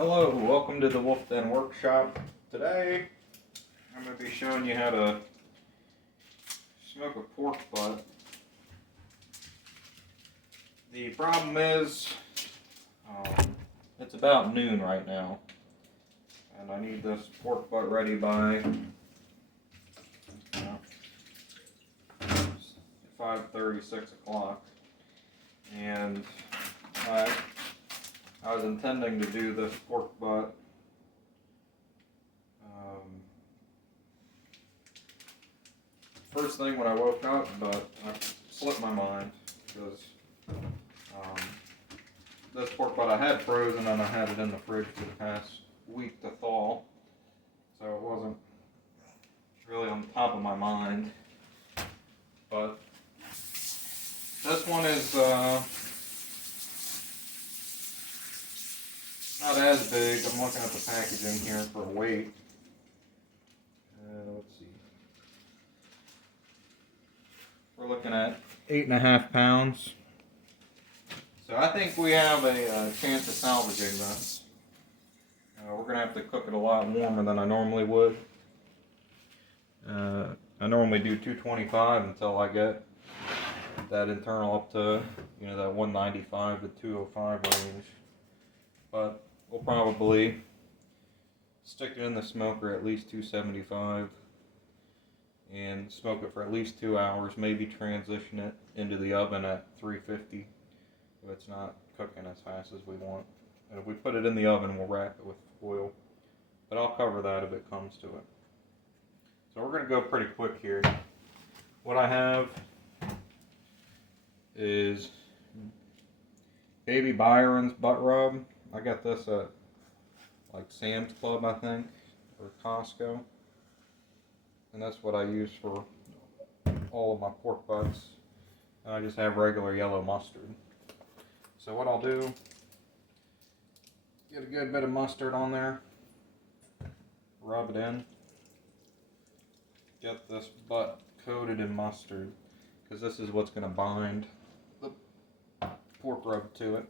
Hello, welcome to the Wolf Den Workshop. Today, I'm going to be showing you how to smoke a pork butt. The problem is, it's about noon right now, and I need this pork butt ready by 5:30, 6 o'clock, and I was intending to do this pork butt first thing when I woke up, but I slipped my mind because this pork butt I had frozen and I had it in the fridge for the past week to thaw, so it wasn't really on top of my mind. But this one is not as big. I'm looking at the packaging here for weight. Let's see. We're looking at 8.5 pounds. So I think we have a chance of salvaging this. We're going to have to cook it a lot warmer than I normally would. I normally do 225 until I get that internal up to, that 195 to 205 range. But we'll probably stick it in the smoker at least 275 and smoke it for at least 2 hours, maybe transition it into the oven at 350 if it's not cooking as fast as we want. And if we put it in the oven, we'll wrap it with foil. But I'll cover that if it comes to it. So we're going to go pretty quick here. What I have is Baby Byron's butt rub. I got this at like Sam's Club, I think, or Costco. And that's what I use for all of my pork butts. And I just have regular yellow mustard. So what I'll do, get a good bit of mustard on there, rub it in, get this butt coated in mustard, because this is what's going to bind the pork rub to it.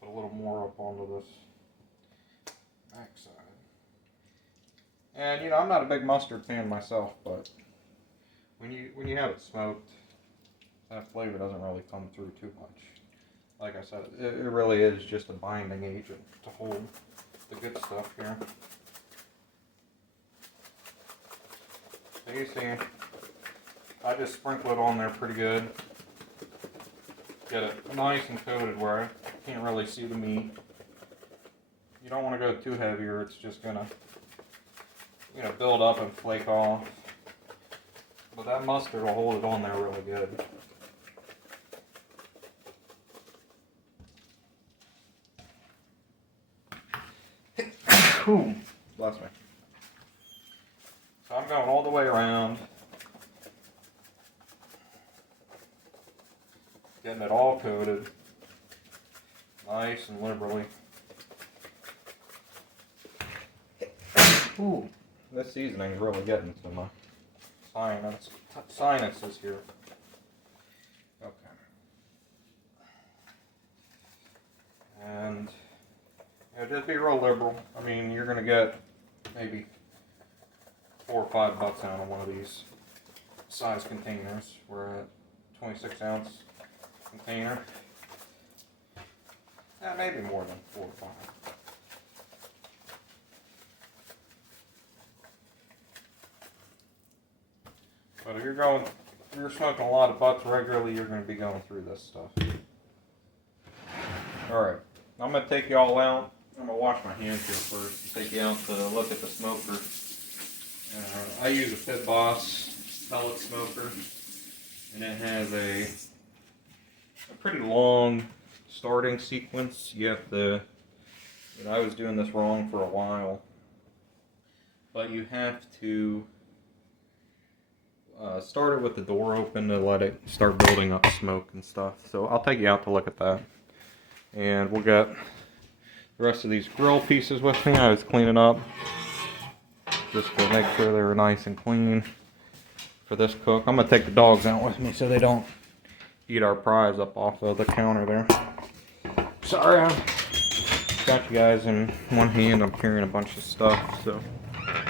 Put a little more up onto this backside. And I'm not a big mustard fan myself, but when you have it smoked, that flavor doesn't really come through too much. Like I said, it really is just a binding agent to hold the good stuff here. So you see, I just sprinkle it on there pretty good. Get it nice and coated where I can't really see the meat. You don't want to go too heavy or it's just gonna, build up and flake off. But that mustard will hold it on there really good. Ooh, bless me. So I'm going all the way around, getting it all coated, nice and liberally. Ooh, this seasoning is really getting to my sinuses here. Okay. And just be real liberal. I mean, you're going to get maybe 4 or 5 butts out of one of these size containers. We're at 26 ounce container. Maybe more than 4 or 5. But if you're smoking a lot of butts regularly, you're going to be going through this stuff. Alright, I'm going to take you all out. I'm going to wash my hands here first and take you out to look at the smoker. I use a Pit Boss pellet smoker, and it has a pretty long starting sequence. You have to, I was doing this wrong for a while, but you have to start it with the door open to let it start building up smoke and stuff. So I'll take you out to look at that. And we'll get the rest of these grill pieces with me. I was cleaning up just to make sure they were nice and clean for this cook. I'm going to take the dogs out with me so they don't eat our prize up off of the counter there. Sorry, got you guys in one hand. I'm carrying a bunch of stuff, so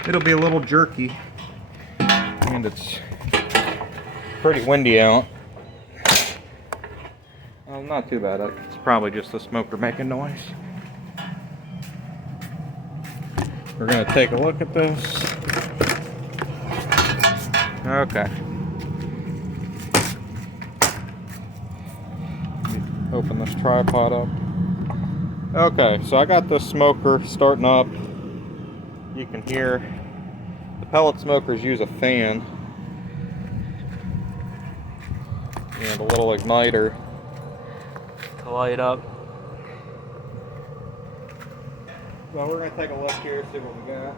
it'll be a little jerky. And it's pretty windy out. Well, not too bad. It's probably just the smoker making noise. We're going to take a look at this. Okay. Open this tripod up. Okay, so I got this smoker starting up. You can hear the pellet smokers use a fan and a little igniter to light up. So we're going to take a look here, see what we got.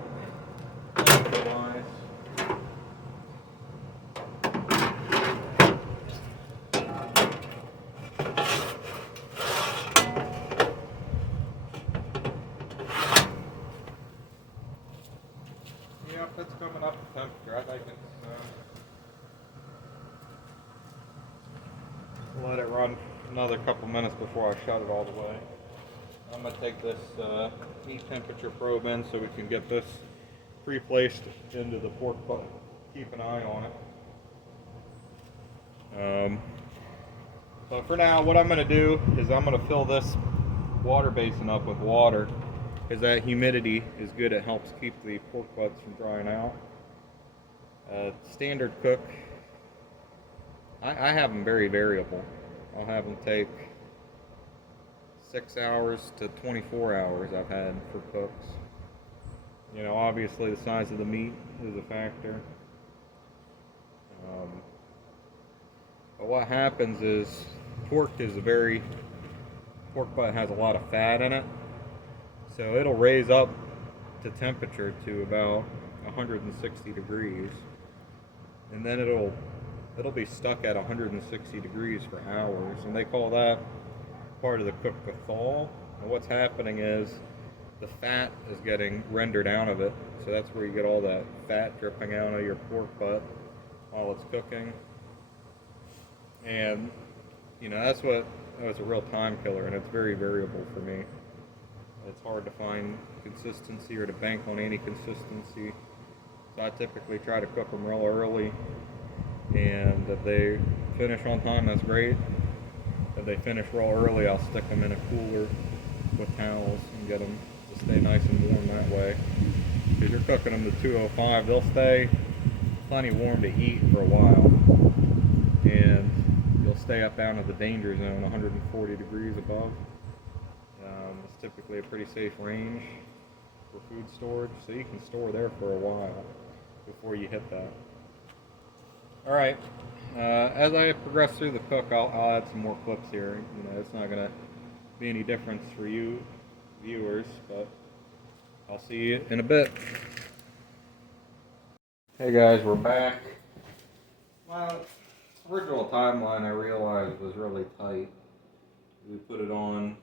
Yep, it's coming up to temperature. I think it's let it run another couple minutes before I shut it all the way. I'm going to take this heat temperature probe in so we can get this pre-placed into the pork butt. Keep an eye on it. So for now, what I'm going to do is I'm going to fill this water basin up with water, because that humidity is good. It helps keep the pork butts from drying out. Standard cook, I have them very variable. I'll have them take 6 hours to 24 hours I've had for cooks. You know, obviously the size of the meat is a factor. But what happens is pork butt has a lot of fat in it. So it'll raise up to temperature to about 160 degrees. And then it'll be stuck at 160 degrees for hours. And they call that part of the cook to thaw. And what's happening is the fat is getting rendered out of it. So that's where you get all that fat dripping out of your pork butt while it's cooking. And, you know, that's a real time killer, and it's very variable for me. It's hard to find consistency or to bank on any consistency. So I typically try to cook them real early. And if they finish on time, that's great. If they finish real early, I'll stick them in a cooler with towels and get them to stay nice and warm that way. Because you're cooking them to 205, they'll stay plenty warm to eat for a while. And you'll stay up down to the danger zone, 140 degrees above. It's typically a pretty safe range for food storage, so you can store there for a while before you hit that. Alright, as I progress through the cook, I'll add some more clips here. You know, it's not going to be any difference for you viewers, but I'll see you in a bit. Hey guys, we're back. Well, original timeline I realized was really tight. We put it on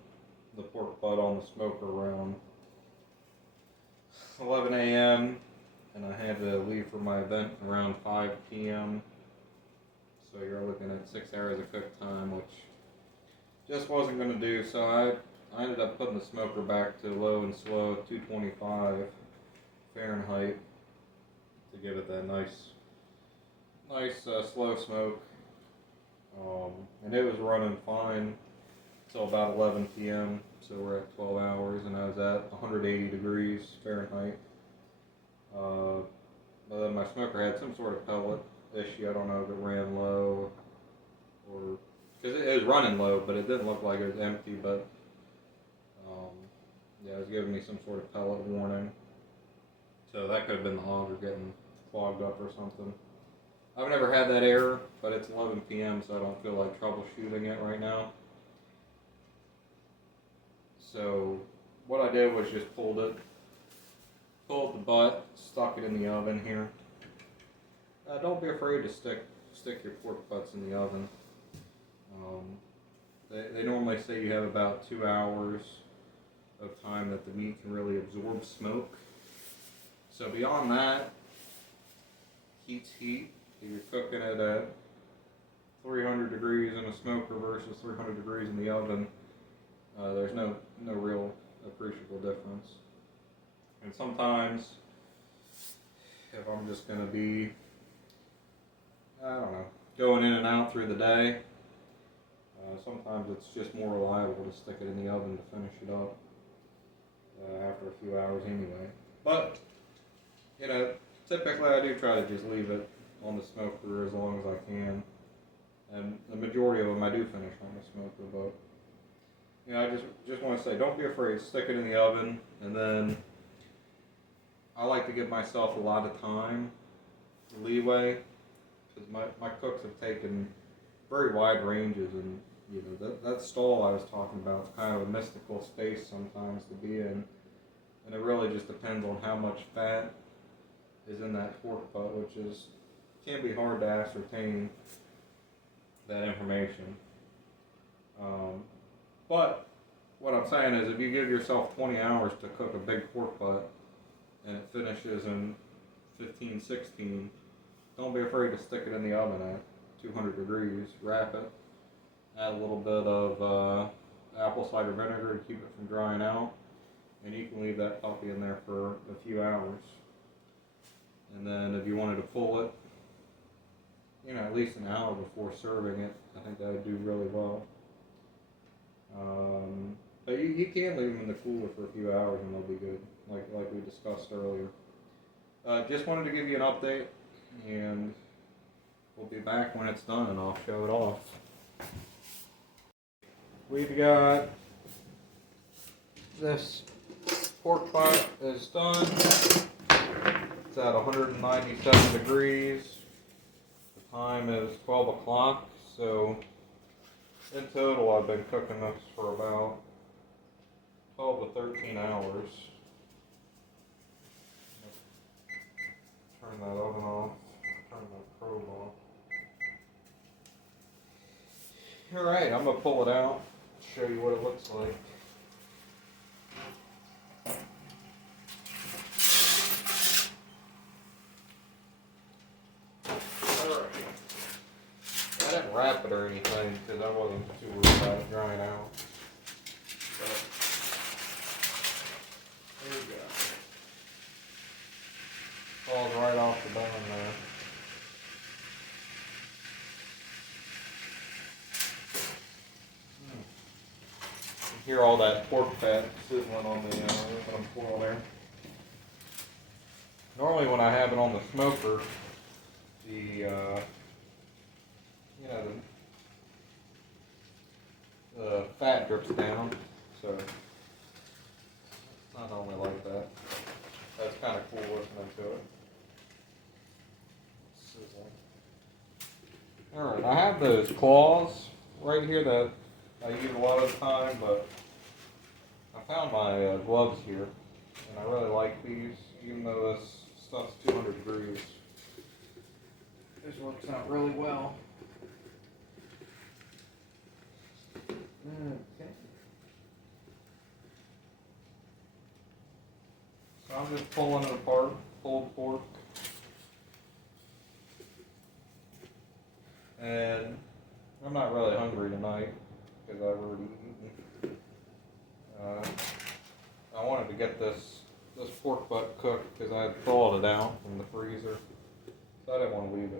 the pork butt on the smoker around 11 a.m. and I had to leave for my event around 5 p.m. So you're looking at 6 hours of cook time, which just wasn't going to do. So I ended up putting the smoker back to low and slow at 225 Fahrenheit to give it that nice slow smoke. And it was running fine until about 11 p.m. So we're at 12 hours, and I was at 180 degrees Fahrenheit. But then my smoker had some sort of pellet issue. I don't know if it ran low or because it was running low, but it didn't look like it was empty. But yeah, it was giving me some sort of pellet warning. So that could have been the auger getting clogged up or something. I've never had that error, but it's 11 p.m., so I don't feel like troubleshooting it right now. So what I did was just pulled the butt, stuck it in the oven here. Don't be afraid to stick your pork butts in the oven. They normally say you have about 2 hours of time that the meat can really absorb smoke. So beyond that, heat's heat. You're cooking it at 300 degrees in a smoker versus 300 degrees in the oven. There's no real appreciable difference. And sometimes, if I'm just going to be, I don't know, going in and out through the day, sometimes it's just more reliable to stick it in the oven to finish it up after a few hours anyway. But, you know, typically I do try to just leave it on the smoker as long as I can. And the majority of them I do finish on the smoker, but, you know, I just want to say, don't be afraid, stick it in the oven, and then I like to give myself a lot of time, leeway, because my cooks have taken very wide ranges, and you know that stall I was talking about is kind of a mystical space sometimes to be in, and it really just depends on how much fat is in that pork butt, which can be hard to ascertain that information. But what I'm saying is, if you give yourself 20 hours to cook a big pork butt and it finishes in 15, 16, don't be afraid to stick it in the oven at 200 degrees, wrap it, add a little bit of apple cider vinegar to keep it from drying out, and you can leave that puppy in there for a few hours. And then if you wanted to pull it, you know, at least an hour before serving it, I think that would do really well. But you can leave them in the cooler for a few hours and they'll be good, like we discussed earlier. Just wanted to give you an update, and we'll be back when it's done and I'll show it off. We've got this pork butt is done. It's at 197 degrees. The time is 12 o'clock, so in total I've been cooking this for about 12 to 13 hours. Turn that oven off, turn the probe off. Alright, I'm going to pull it out, show you what it looks like. Alright. I didn't wrap it or anything because I wasn't too worried about it drying out. But there we go. Falls right off the bone there. You hear all that pork fat sizzling on the aluminum foil there. Normally when I have it on the smoker, the fat drips down, so it's not normally like that. That's kind of cool listening to it. Sizzling. Alright, I have those claws right here that I use a lot of the time, but I found my gloves here, and I really like these, even though this stuff's 200 degrees. This works out really well. Okay. So I'm just pulling it apart, pulled pork. And I'm not really hungry tonight because I've already eaten. I wanted to get this pork butt cooked because I had thawed it out from the freezer. So I didn't want to leave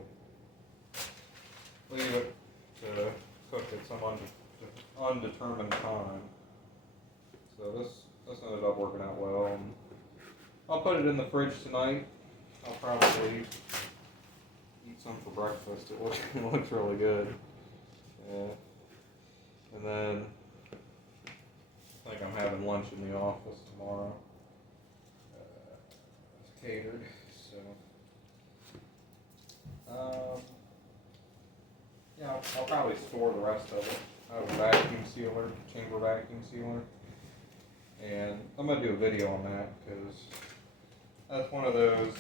it to cook at some undetermined time. So this ended up working out well. And I'll put it in the fridge tonight. I'll probably eat some for breakfast. It looks really good. Yeah. And then I think I'm having lunch in the office tomorrow. It's catered, so. Yeah, I'll probably store the rest of it. I have a vacuum sealer, chamber vacuum sealer. And I'm going to do a video on that because that's one of those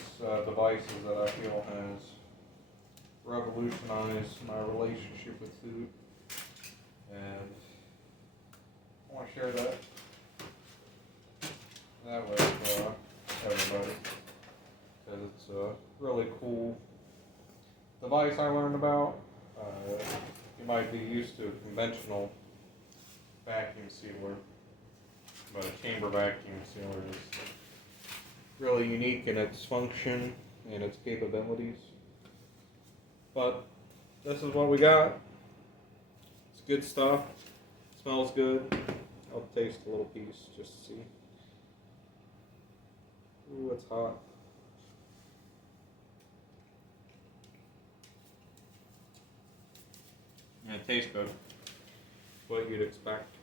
devices that I feel has revolutionized my relationship with food. And I want to share that with everybody because it's a really cool device I learned about. You might be used to a conventional vacuum sealer, But a chamber vacuum sealer is really unique in its function and its capabilities. But this is what we got. It's good stuff. Smells good. I'll taste a little piece just to see. Ooh, it's hot. And it tastes good. What you'd expect.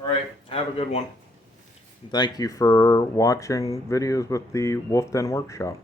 Alright, have a good one. Thank you for watching videos with the Wolf Den Workshop.